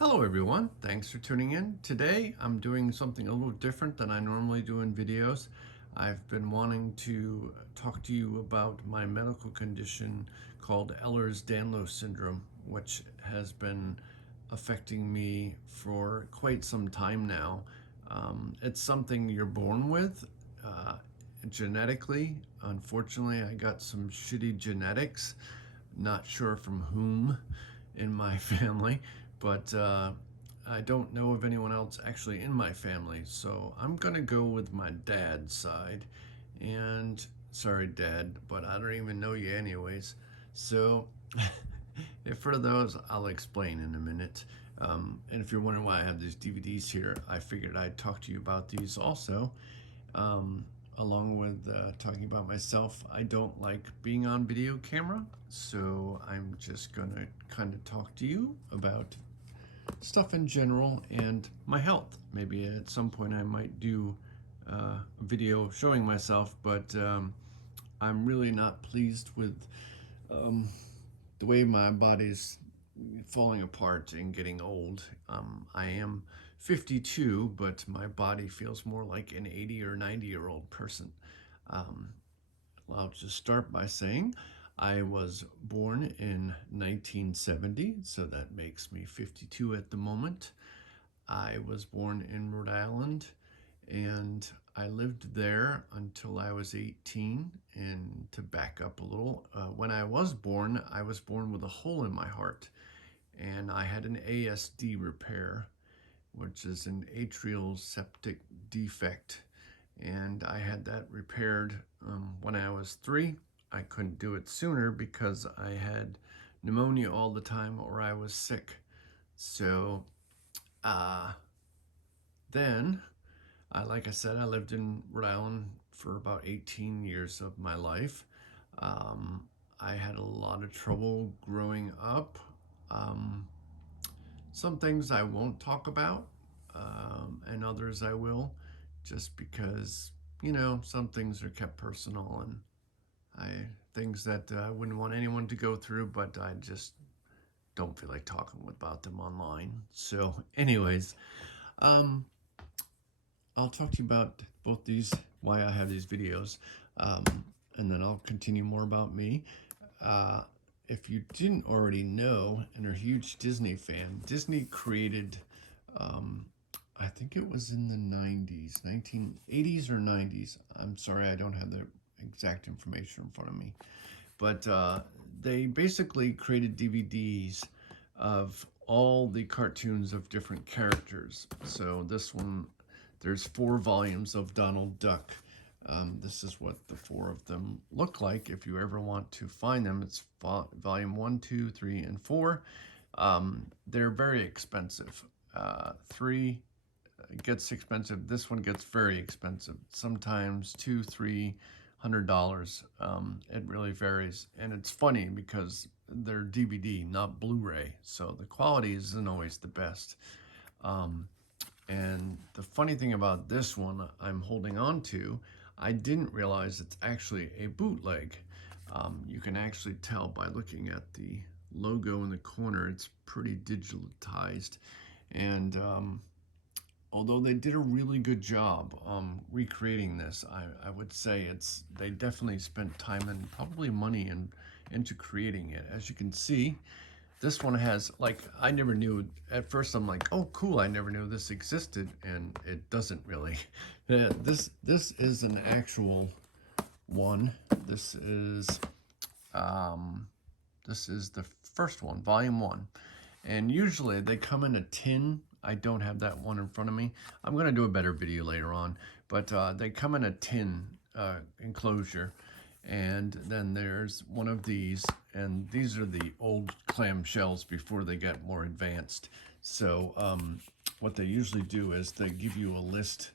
Hello everyone, thanks for tuning in. Today I'm doing something a little different than I normally do in videos. I've been wanting to talk to you about my medical condition called Ehlers Danlos syndrome, which has been affecting me for quite some time now. It's something you're born with genetically. Unfortunately, I got some shitty genetics, not sure from whom in my family, but I don't know of anyone else actually in my family, so I'm gonna go with my dad's side. And sorry, Dad, but I don't even know you anyways. So, if for those, I'll explain in a minute. And if you're wondering why I have these DVDs here, I figured I'd talk to you about these also. Um, Along with talking about myself, I don't like being on video camera, so I'm just gonna kind of talk to you about stuff in general and my health. Maybe at some point I might do a video showing myself, but I'm really not pleased with um, the way my body's falling apart and getting old. I am 52, but my body feels more like an 80 or 90-year-old person. Um, I'll just start by saying I was born in 1970, so that makes me 52 at the moment. I was born in Rhode Island, and I lived there until I was 18. And to back up a little, when I was born with a hole in my heart, and I had an ASD repair, which is an atrial septic defect. And I had that repaired when I was 3. I couldn't do it sooner because I had pneumonia all the time or I was sick. So uh, then, like I said, I lived in Rhode Island for about 18 years of my life. Um, I had a lot of trouble growing up. Um, some things I won't talk about, and others I will, just because, some things are kept personal and things that I wouldn't want anyone to go through, but I just don't feel like talking about them online. So, anyways, um, I'll talk to you about both these, why I have these videos, um, and then I'll continue more about me. Uh, if you didn't already know and are a huge Disney fan, Disney created, um, I think it was in the 90s, 1980s or 90s. I'm sorry, I don't have the exact information in front of me. But they basically created DVDs of all the cartoons of different characters. So this one, there's 4 volumes of Donald Duck. This is what the 4 of them look like. If you ever want to find them, it's volume 1, 2, 3, and 4. They're very expensive. 3 gets expensive. This one gets very expensive. Sometimes $200-300. It really varies, and it's funny because they're DVD, not Blu-ray, so the quality isn't always the best. And the funny thing about this one I'm holding on to, I didn't realize it's actually a bootleg. You can actually tell by looking at the logo in the corner. It's pretty digitalized, and although they did a really good job recreating this, I would say they definitely spent time and probably money into creating it. As you can see, this one has, like, I never knew, at first I'm like, oh cool, I never knew this existed, and it doesn't really. This is an actual one. This is the first one, volume 1. And usually they come in a tin. I don't have that one in front of me. I'm going to do a better video later on. But they come in a tin enclosure. And then there's one of these. And these are the old clamshells before they got more advanced. So what they usually do is they give you a list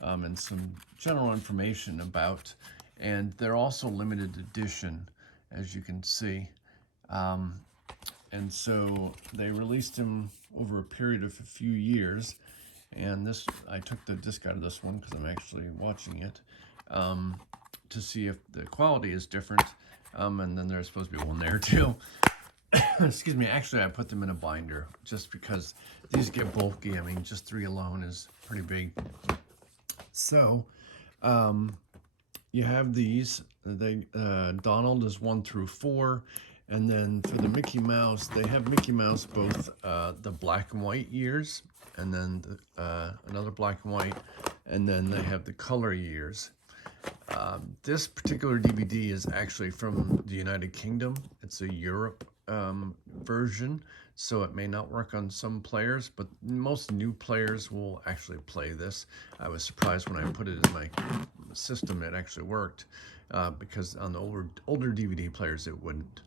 and some general information about. And they're also limited edition, as you can see. And so they released him over a period of a few years. And this, I took the disc out of this one because I'm actually watching it to see if the quality is different. And then there's supposed to be one there too. excuse me, actually I put them in a binder just because these get bulky. I mean, just 3 alone is pretty big. So, you have these. Donald is 1 through 4, and then for the Mickey Mouse, they have Mickey Mouse both the black and white years, and then another black and white, and then they have the color years. This particular DVD is actually from the United Kingdom. It's a Europe version, so it may not work on some players, but most new players will actually play this. I was surprised when I put it in my system it actually worked, because on the older DVD players it wouldn't.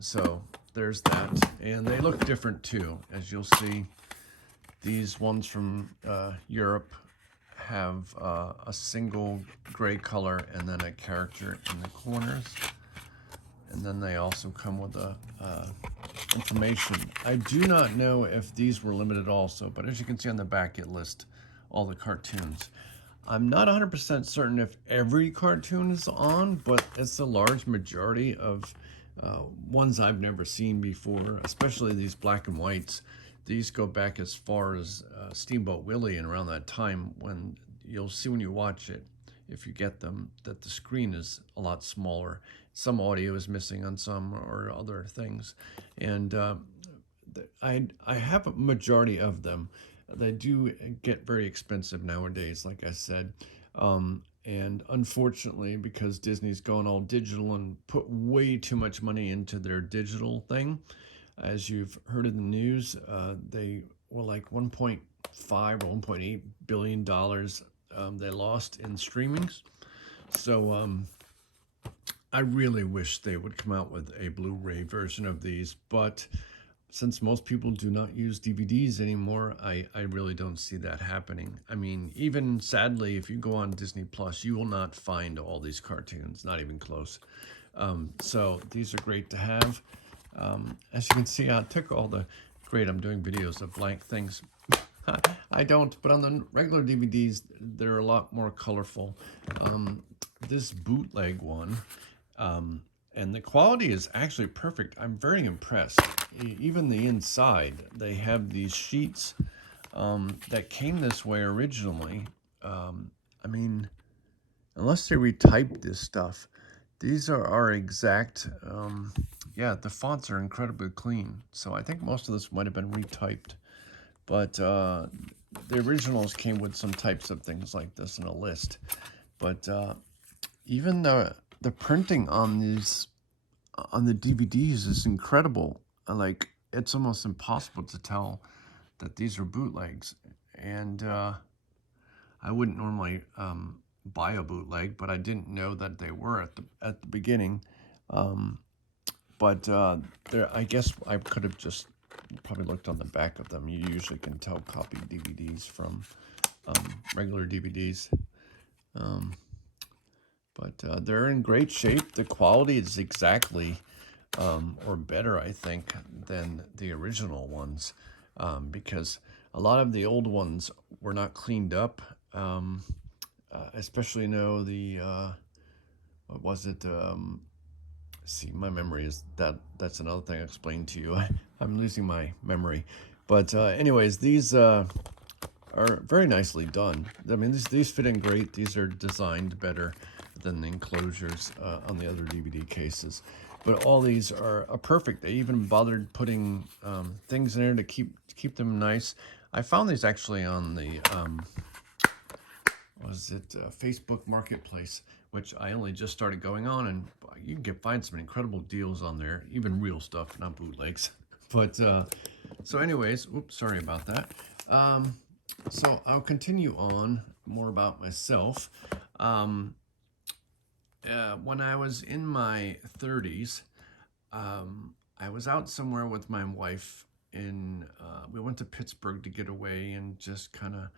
So there's that, and they look different too, as you'll see. These ones from Europe have a single gray color and then a character in the corners, and then they also come with a information. I do not know if these were limited also, but as you can see on the back, it lists all the cartoons. I'm not 100% certain if every cartoon is on, but it's a large majority of ones I've never seen before, especially these black and whites. These go back as far as Steamboat Willie, and around that time, when you'll see when you watch it, if you get them, that the screen is a lot smaller. Some audio is missing on some or other things. And I have a majority of them. They do get very expensive nowadays, like I said. And unfortunately, because Disney's gone all digital and put way too much money into their digital thing, as you've heard in the news, they were like 1.5 or 1.8 billion dollars they lost in streamings. So I really wish they would come out with a Blu-ray version of these, but since most people do not use DVDs anymore, I really don't see that happening. I mean, even sadly, if you go on Disney Plus, you will not find all these cartoons, not even close. So these are great to have. As you can see, I took all the, great, I'm doing videos of blank things. I don't, but on the regular DVDs, they're a lot more colorful. This bootleg one, and the quality is actually perfect. I'm very impressed. Even the inside, they have these sheets that came this way originally. I mean, unless they retyped this stuff, these are our exact, yeah, the fonts are incredibly clean. So I think most of this might have been retyped. But the originals came with some types of things like this in a list. But even the printing on these, on the DVDs is incredible. Like, it's almost impossible to tell that these are bootlegs. And I wouldn't normally buy a bootleg, but I didn't know that they were at the beginning. But there, I guess I could have just probably looked on the back of them. You usually can tell copied DVDs from regular DVDs. But they're in great shape. The quality is exactly, or better, I think, than the original ones, because a lot of the old ones were not cleaned up. Especially now what was it? See, my memory is that's another thing I explained to you. I'm losing my memory. But anyways, these are very nicely done. I mean, these fit in great. These are designed better than the enclosures on the other DVD cases. But all these are perfect. They even bothered putting things in there to keep them nice. I found these actually on the Facebook Marketplace, which I only just started going on, and you can find some incredible deals on there, even real stuff, not bootlegs. But so anyways, oops, sorry about that. So I'll continue on more about myself. When I was in my 30s, I was out somewhere with my wife we went to Pittsburgh to get away and just kind of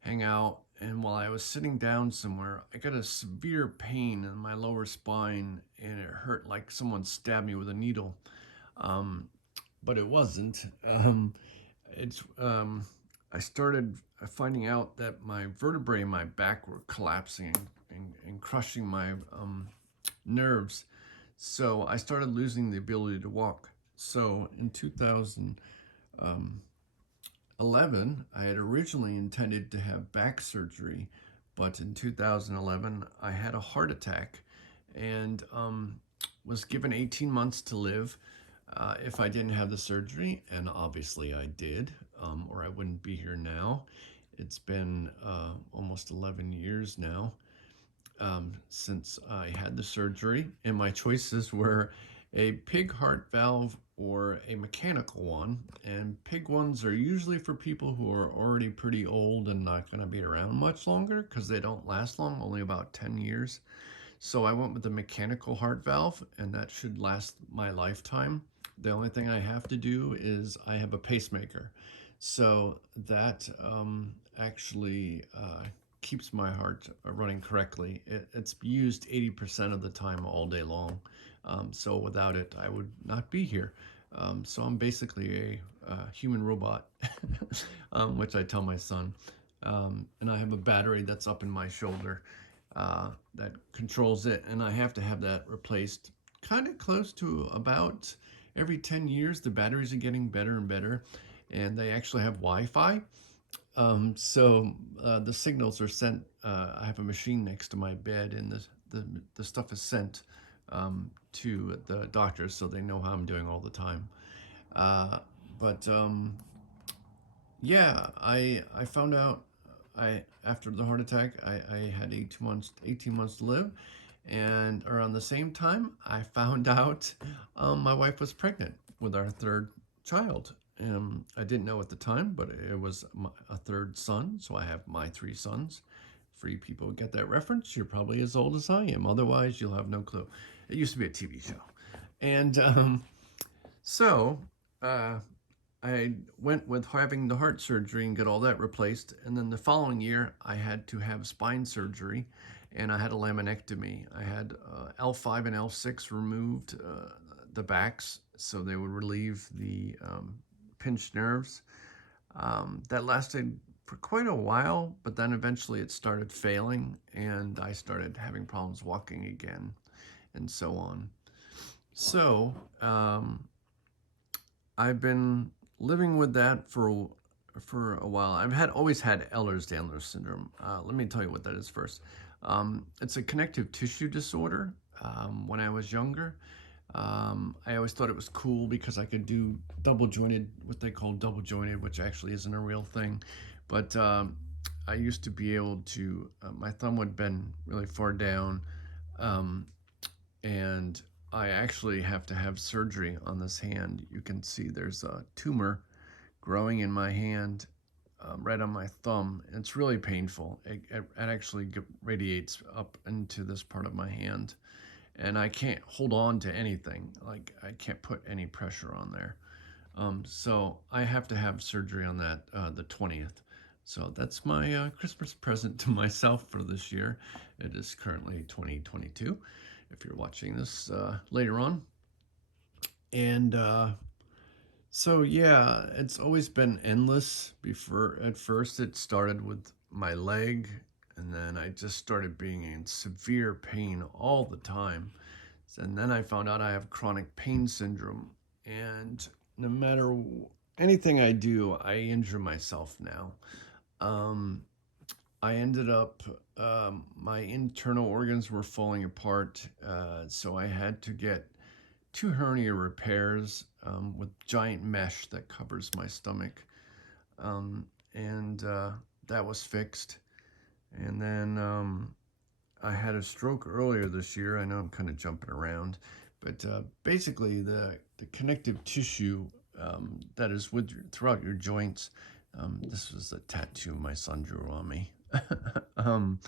hang out. And while I was sitting down somewhere, I got a severe pain in my lower spine, and it hurt like someone stabbed me with a needle. But it wasn't. I started finding out that my vertebrae in my back were collapsing and crushing my nerves. So I started losing the ability to walk. So in 2011, I had originally intended to have back surgery, but in 2011, I had a heart attack and was given 18 months to live if I didn't have the surgery, and obviously I did, or I wouldn't be here now. It's been almost 11 years now since I had the surgery, and my choices were a pig heart valve or a mechanical one. And pig ones are usually for people who are already pretty old and not going to be around much longer because they don't last long, only about 10 years. So I went with the mechanical heart valve, and that should last my lifetime. The only thing I have to do is I have a pacemaker. So that actually keeps my heart running correctly. It's used 80% of the time all day long. So without it, I would not be here. So I'm basically a human robot, which I tell my son. And I have a battery that's up in my shoulder that controls it, and I have to have that replaced kind of close to about every 10 years. The batteries are getting better and better, and they actually have Wi-Fi. So the signals are sent. I have a machine next to my bed, and the stuff is sent to the doctors so they know how I'm doing all the time. Uh, but yeah, I found out I after the heart attack I had 18 months to live, and around the same time I found out my wife was pregnant with our third child. I didn't know at the time, but it was a third son, so I have my three sons. For you people who get that reference, you're probably as old as I am. Otherwise, you'll have no clue. It used to be a TV show, and so. Uh, I went with having the heart surgery and get all that replaced. And then the following year, I had to have spine surgery and I had a laminectomy. I had L5 and L6 removed, the backs, so they would relieve the pinched nerves. That lasted for quite a while, but then eventually it started failing and I started having problems walking again and so on. So, I've been living with that for a while. I've had always had Ehlers Danlos syndrome. Let me tell you what that is first. It's a connective tissue disorder. When I was younger, I always thought it was cool because I could do double jointed, what they call double jointed, which actually isn't a real thing. But I used to be able to, my thumb would bend really far down, um, and I actually have to have surgery on this hand. You can see there's a tumor growing in my hand, right on my thumb. It's really painful. It actually radiates up into this part of my hand, and I can't hold on to anything. Like I can't put any pressure on there. So I have to have surgery on that the 20th. So that's my Christmas present to myself for this year. It is currently 2022 if you're watching this later on. And so, yeah, it's always been endless. Before, at first, it started with my leg, and then I just started being in severe pain all the time. And then I found out I have chronic pain syndrome, and no matter anything I do, I injure myself now. Um, I ended up, my internal organs were falling apart, so I had to get two hernia repairs with giant mesh that covers my stomach. And that was fixed. And then I had a stroke earlier this year. I know I'm kind of jumping around, but basically the connective tissue that is throughout your joints. This was a tattoo my son drew on me. um,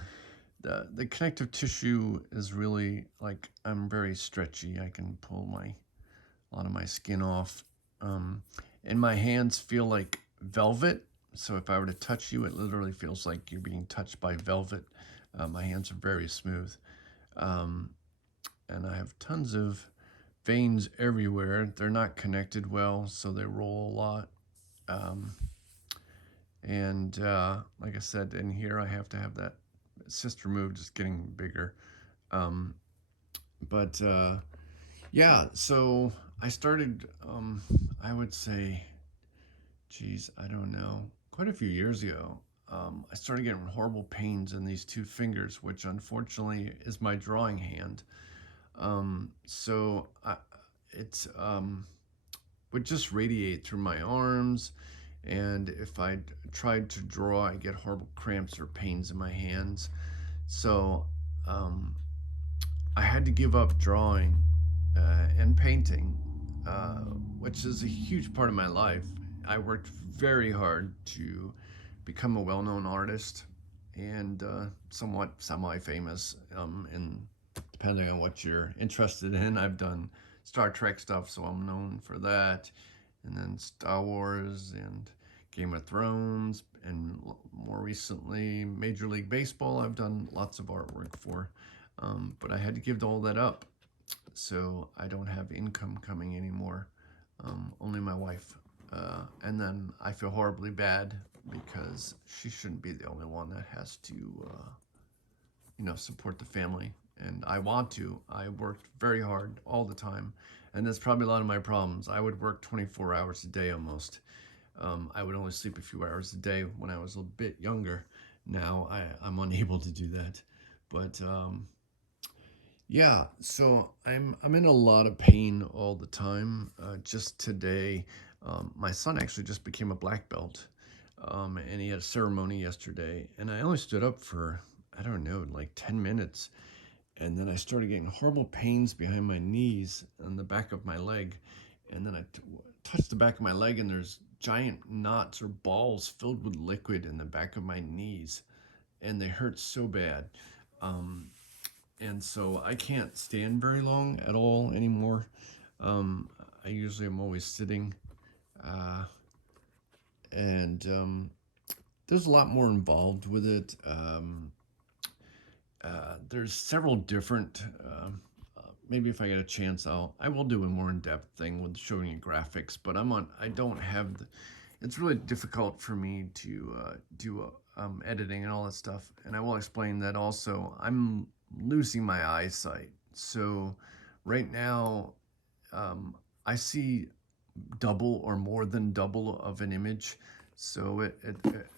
the connective tissue is really like I'm very stretchy. I can pull a lot of my skin off, and my hands feel like velvet. So if I were to touch you, it literally feels like you're being touched by velvet. My hands are very smooth, um, and I have tons of veins everywhere. They're not connected well, so they roll a lot. Um, and like I said, in here I have to have that cyst removed. It's getting bigger. Um, but Yeah, so I started, I would say, geez, I don't know, quite a few years ago. I started getting horrible pains in these two fingers, which unfortunately is my drawing hand. So it's would just radiate through my arms, and if I tried to draw, I get horrible cramps or pains in my hands. So um, I had to give up drawing and painting, uh, which is a huge part of my life. I worked very hard to become a well known artist and somewhat semi famous. And depending on what you're interested in, I've done Star Trek stuff, so I'm known for that. And then Star Wars and Game of Thrones, and more recently, Major League Baseball, I've done lots of artwork for. But I had to give all that up, so I don't have income coming anymore. Only my wife. And then I feel horribly bad because she shouldn't be the only one that has to, support the family. And I want to. I worked very hard all the time. And that's probably a lot of my problems. I would work 24 hours a day almost. I would only sleep a few hours a day when I was a bit younger. Now I'm unable to do that. But yeah, so I'm in a lot of pain all the time. Just today, my son actually just became a black belt, and he had a ceremony yesterday, and I only stood up for, I don't know, like 10 minutes, and then I started getting horrible pains behind my knees and the back of my leg, and then touched the back of my leg, and there's giant knots or balls filled with liquid in the back of my knees, and they hurt so bad. Um, and so I can't stand very long at all anymore. Um, I usually am always sitting, uh, and there's a lot more involved with it. There's several different. Maybe if I get a chance, I will do a more in depth thing with showing you graphics. But I don't have. It's really difficult for me to do editing and all that stuff. And I will explain that also. I'm losing my eyesight, so right now um, I see double or more than double of an image. So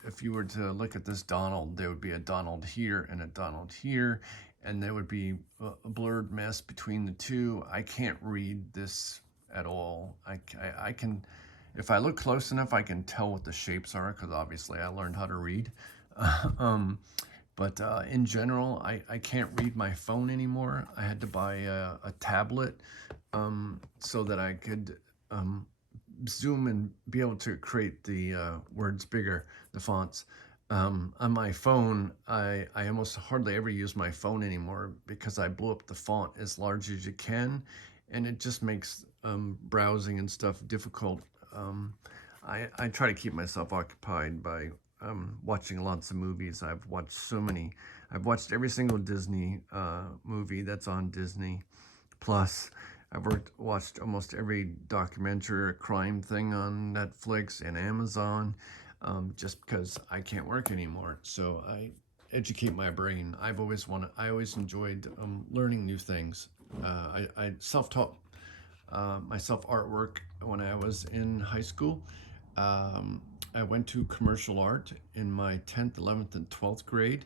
if you were to look at this Donald, there would be a Donald here and a Donald here, and there would be a blurred mess between the two. I can't read this at all. I can, if I look close enough, I can tell what the shapes are because obviously I learned how to read. um, but in general, I can't read my phone anymore. I had to buy a tablet so that I could um, zoom and be able to create the words bigger, the fonts. On my phone, I almost hardly ever use my phone anymore because I blew up the font as large as you can, and it just makes browsing and stuff difficult. Um, I try to keep myself occupied by watching lots of movies. I've watched so many. I've watched every single Disney movie that's on Disney Plus. I've watched almost every documentary or crime thing on Netflix and Amazon, just because I can't work anymore. So I educate my brain. I always enjoyed learning new things. I self-taught myself artwork when I was in high school. Um, I went to commercial art in my 10th, 11th, and 12th grade.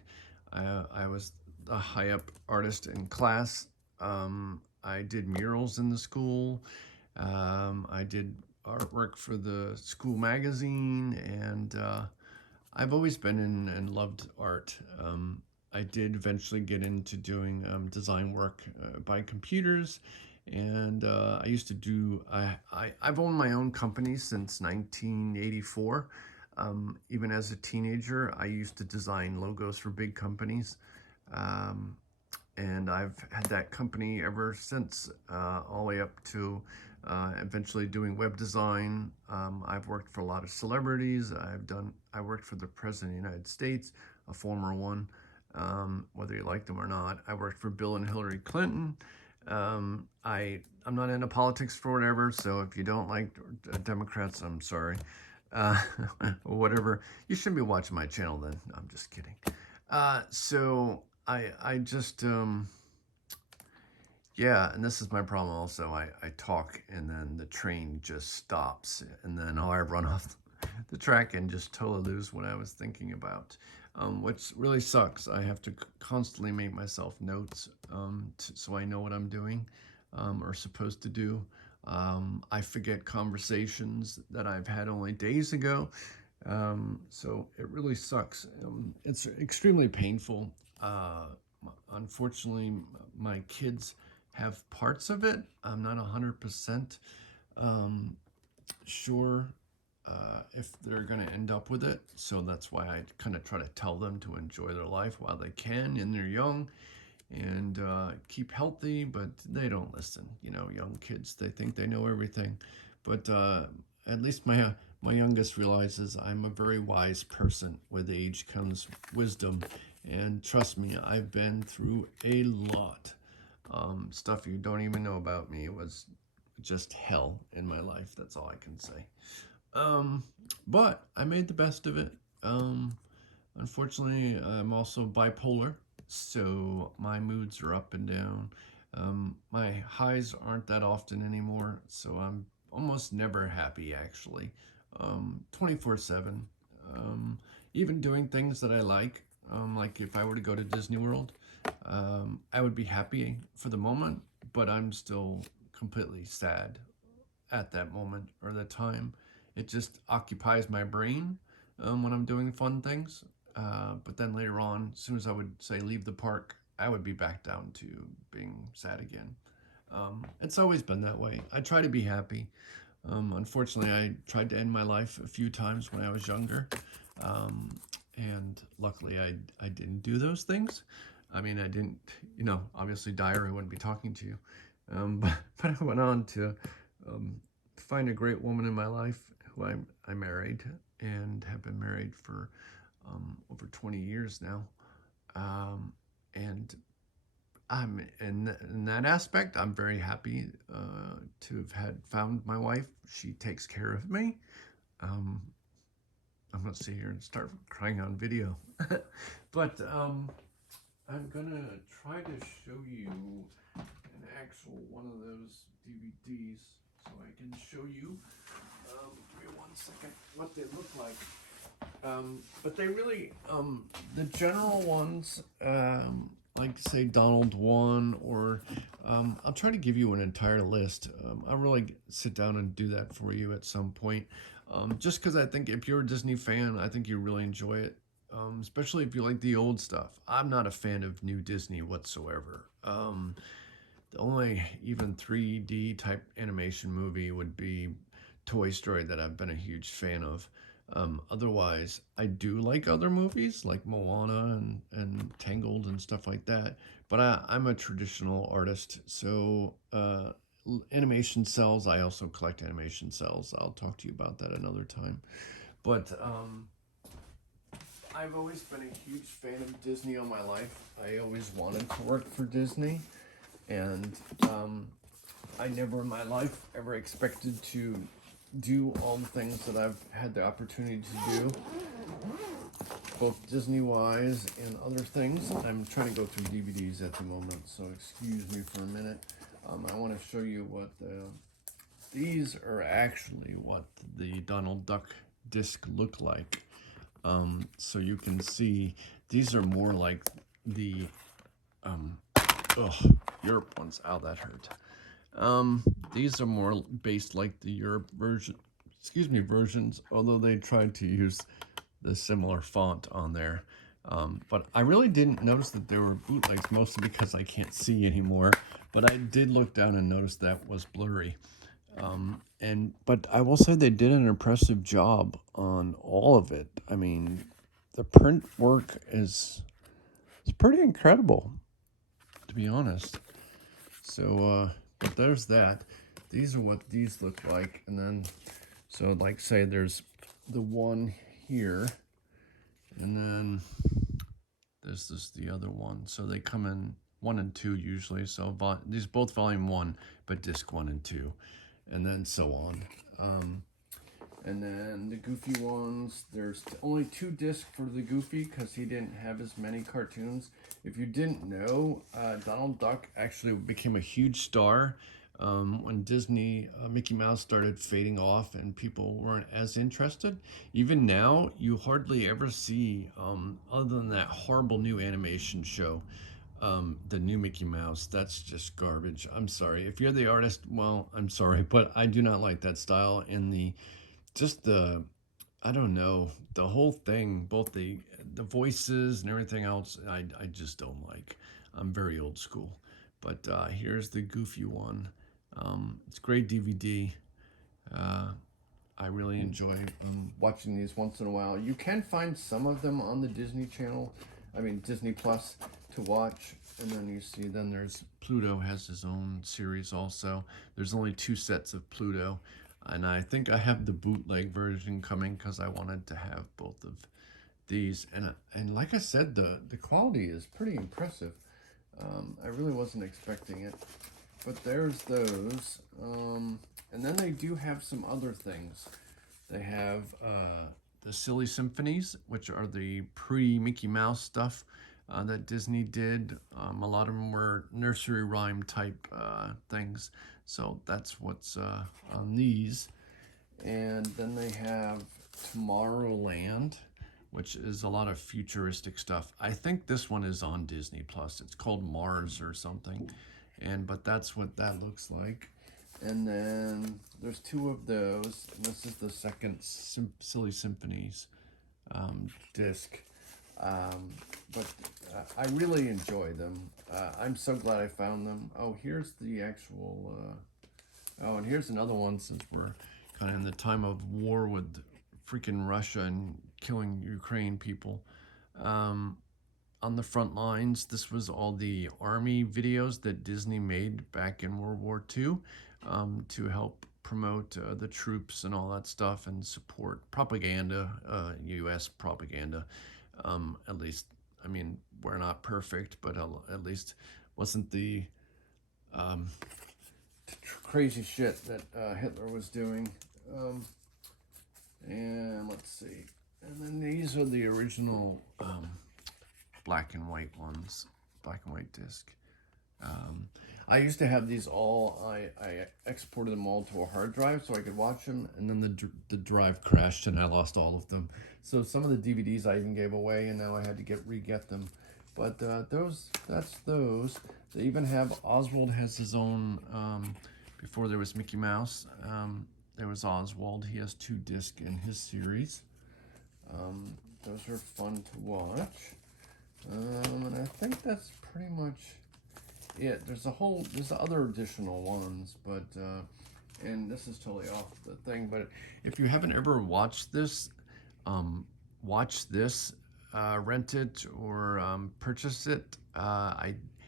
I was a high up artist in class. I did murals in the school. I did artwork for the school magazine, and I've always been in and loved art. I did eventually get into doing design work by computers, and I used to do. I've owned my own company since 1984. Even as a teenager, I used to design logos for big companies. Um, and I've had that company ever since, all the way up to eventually doing web design. I've worked for a lot of celebrities. I worked for the President of the United States, a former one, whether you like them or not. I worked for Bill and Hillary Clinton. I'm not into politics for whatever, so if you don't like Democrats, I'm sorry. Uh, whatever. You shouldn't be watching my channel then. No, I'm just kidding. So I just Yeah, and this is my problem also. I talk and then the train just stops and then I run off the track and just totally lose what I was thinking about, which really sucks. I have to constantly make myself notes so I know what I'm doing or supposed to do. I forget conversations that I've had only days ago. So it really sucks. It's extremely painful. Unfortunately, my kids have parts of it. I'm not 100% um, sure if they're going to end up with it. So that's why I kind of try to tell them to enjoy their life while they can and they're young and keep healthy, but they don't listen. You know, young kids, they think they know everything. But at least my youngest realizes I'm a very wise person. With age comes wisdom. And trust me, I've been through a lot. Stuff you don't even know about me. It was just hell in my life. That's all I can say. Um, but I made the best of it. Unfortunately, I'm also bipolar, so my moods are up and down. My highs aren't that often anymore, so I'm almost never happy actually. 24/7. Um, Even doing things that I like if I were to go to Disney World, I would be happy for the moment, but I'm still completely sad at that moment or that time. It just occupies my brain when I'm doing fun things. But then later on, as soon as I would say leave the park, I would be back down to being sad again. It's always been that way. I try to be happy. Unfortunately, I tried to end my life a few times when I was younger. Um, and luckily, I didn't do those things. I mean, I didn't, obviously die or I wouldn't be talking to you. But I went on to find a great woman in my life who I married and have been married for over 20 years now. And I'm in that aspect, I'm very happy to have found my wife. She takes care of me. Um, I'm gonna sit here and start crying on video, but I'm gonna try to show you an actual one of those DVDs so I can show you. Give me 1 second. What they look like. But they really, the general ones, like say Donald one, or I'll try to give you an entire list. I'll really sit down and do that for you at some point. Just because I think if you're a Disney fan, I think you really enjoy it. Especially if you like the old stuff. I'm not a fan of new Disney whatsoever. The only even 3D type animation movie would be Toy Story that I've been a huge fan of. Otherwise, I do like other movies like Moana and Tangled and stuff like that. But I'm a traditional artist, so animation cells. I also collect animation cells. I'll talk to you about that another time. But I've always been a huge fan of Disney all my life. I always wanted to work for Disney, and I never in my life ever expected to do all the things that I've had the opportunity to do, both Disney wise and other things. I'm trying to go through DVDs at the moment, so excuse me for a minute. I want to show you what these are actually what the Donald Duck disc look like. So you can see these are more like the Europe ones. Ow, that hurt. These are more based like the Europe versions, although they tried to use the similar font on there. But I really didn't notice that there were bootlegs, mostly because I can't see anymore. But I did look down and notice that was blurry. But I will say they did an impressive job on all of it. I mean, the print work is pretty incredible, to be honest. So, but there's that. These are what these look like, and then, so like say there's the one here, and then this is the other one. So they come in 1 and 2 usually. So these both volume 1, but disc 1 and 2, and then so on. And then the Goofy ones, there's only 2 discs for the Goofy because he didn't have as many cartoons. If you didn't know, Donald Duck actually became a huge star when Disney, Mickey Mouse started fading off and people weren't as interested. Even now, you hardly ever see, other than that horrible new animation show, the new Mickey Mouse. That's just garbage. I'm sorry. If you're the artist, well, I'm sorry, but I do not like that style and just the I don't know, the whole thing, both the voices and everything else. I just don't like. I'm very old school. But here's the Goofy one. It's great DVD. Uh, I really enjoy watching these once in a while. You can find some of them on the Disney Channel, I mean Disney Plus, to watch. And then you see, then there's Pluto has his own series also. There's only 2 sets of Pluto, and I think I have the bootleg version coming because I wanted to have both of these. And like I said, the quality is pretty impressive. I really wasn't expecting it, but there's those. And then they do have some other things. They have the Silly Symphonies, which are the pre-Mickey Mouse stuff that Disney did. A lot of them were nursery rhyme type things. So that's what's on these. And then they have Tomorrowland, which is a lot of futuristic stuff. I think this one is on Disney Plus. It's called Mars or something. But that's what that looks like. And then there's 2 of those. This is the second Silly Symphonies disc. But I really enjoy them. I'm so glad I found them. Oh, here's the actual. And here's another one, since we're kind of in the time of war with freaking Russia and killing Ukraine people. On the front lines, this was all the army videos that Disney made back in World War II to help promote the troops and all that stuff and support propaganda, U.S. propaganda. At least, I mean, we're not perfect, but at least wasn't the crazy shit that Hitler was doing. And let's see. And then these are the original black and white ones, black and white disc. I used to have these all. I exported them all to a hard drive so I could watch them, and then the drive crashed and I lost all of them. So some of the DVDs I even gave away, and now I had to re-get them. But that's those. They even have Oswald has his own. Before there was Mickey Mouse, there was Oswald. He has 2 discs in his series. Those are fun to watch. And I think that's pretty much it. There's other additional ones, but and this is totally off the thing. But if you haven't ever watched this, rent it or purchase it.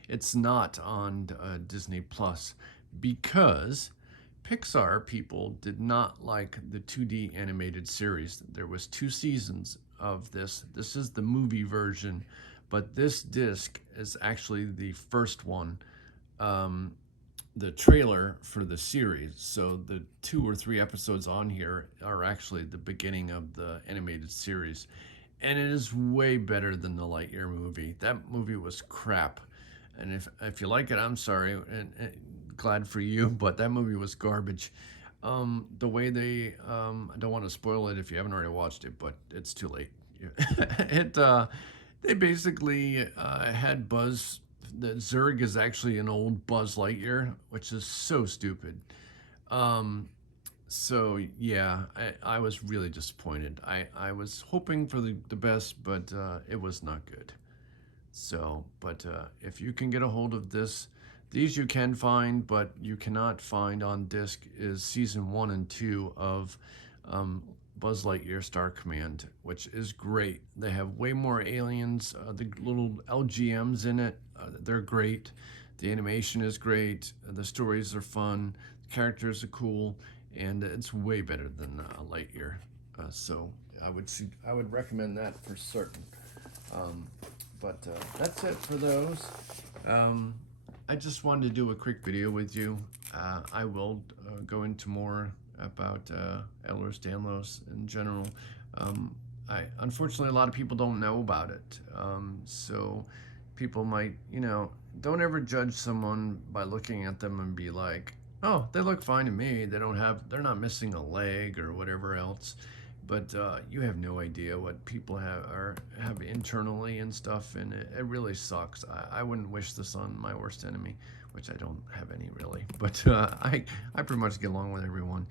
It's not on Disney Plus because Pixar people did not like the 2D animated series. There was 2 seasons of this. This is the movie version, but this disc is actually the first one, the trailer for the series. So the 2 or 3 episodes on here are actually the beginning of the animated series. And it is way better than the Lightyear movie. That movie was crap. And if you like it, I'm sorry, and glad for you, but that movie was garbage. The way they, I don't want to spoil it if you haven't already watched it, but it's too late. They basically had Buzz. The Zurg is actually an old Buzz Lightyear, which is so stupid. So yeah, I was really disappointed. I was hoping for the best, but it was not good. So, but if you can get a hold of these you can find, but you cannot find on disc is season 1 and 2 of Buzz Lightyear Star Command, which is great. They have way more aliens, the little LGMs in it, they're great. The animation is great, the stories are fun, the characters are cool, and it's way better than Lightyear. So I would recommend that for certain. But that's it for those. I just wanted to do a quick video with you. I will go into more about Ehlers Danlos in general. Unfortunately, a lot of people don't know about it. So people might, don't ever judge someone by looking at them and be like, oh, they look fine to me. They're not missing a leg or whatever else. But you have no idea what people have internally and stuff, and it really sucks. I wouldn't wish this on my worst enemy, which I don't have any really. But I pretty much get along with everyone.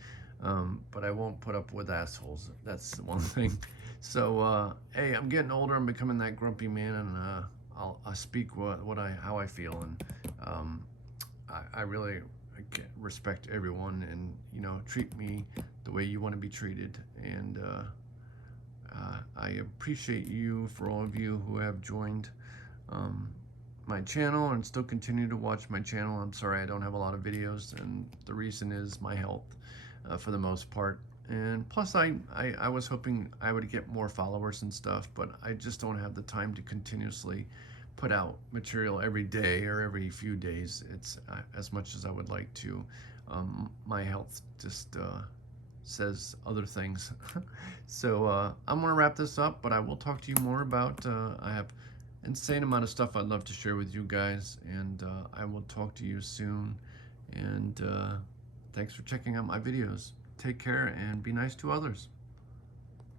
But I won't put up with assholes. That's the one thing. So hey, I'm getting older. I'm becoming that grumpy man, and I'll speak how I feel, and I really respect everyone, and treat me the way you want to be treated, and I appreciate you for all of you who have joined my channel and still continue to watch my channel. I'm sorry I don't have a lot of videos, and the reason is my health for the most part. And plus I was hoping I would get more followers and stuff, but I just don't have the time to continuously put out material every day or every few days. It's as much as I would like to. My health just says other things. So I'm gonna wrap this up, but I will talk to you more about, I have insane amount of stuff I'd love to share with you guys, and I will talk to you soon. And thanks for checking out my videos. Take care and be nice to others.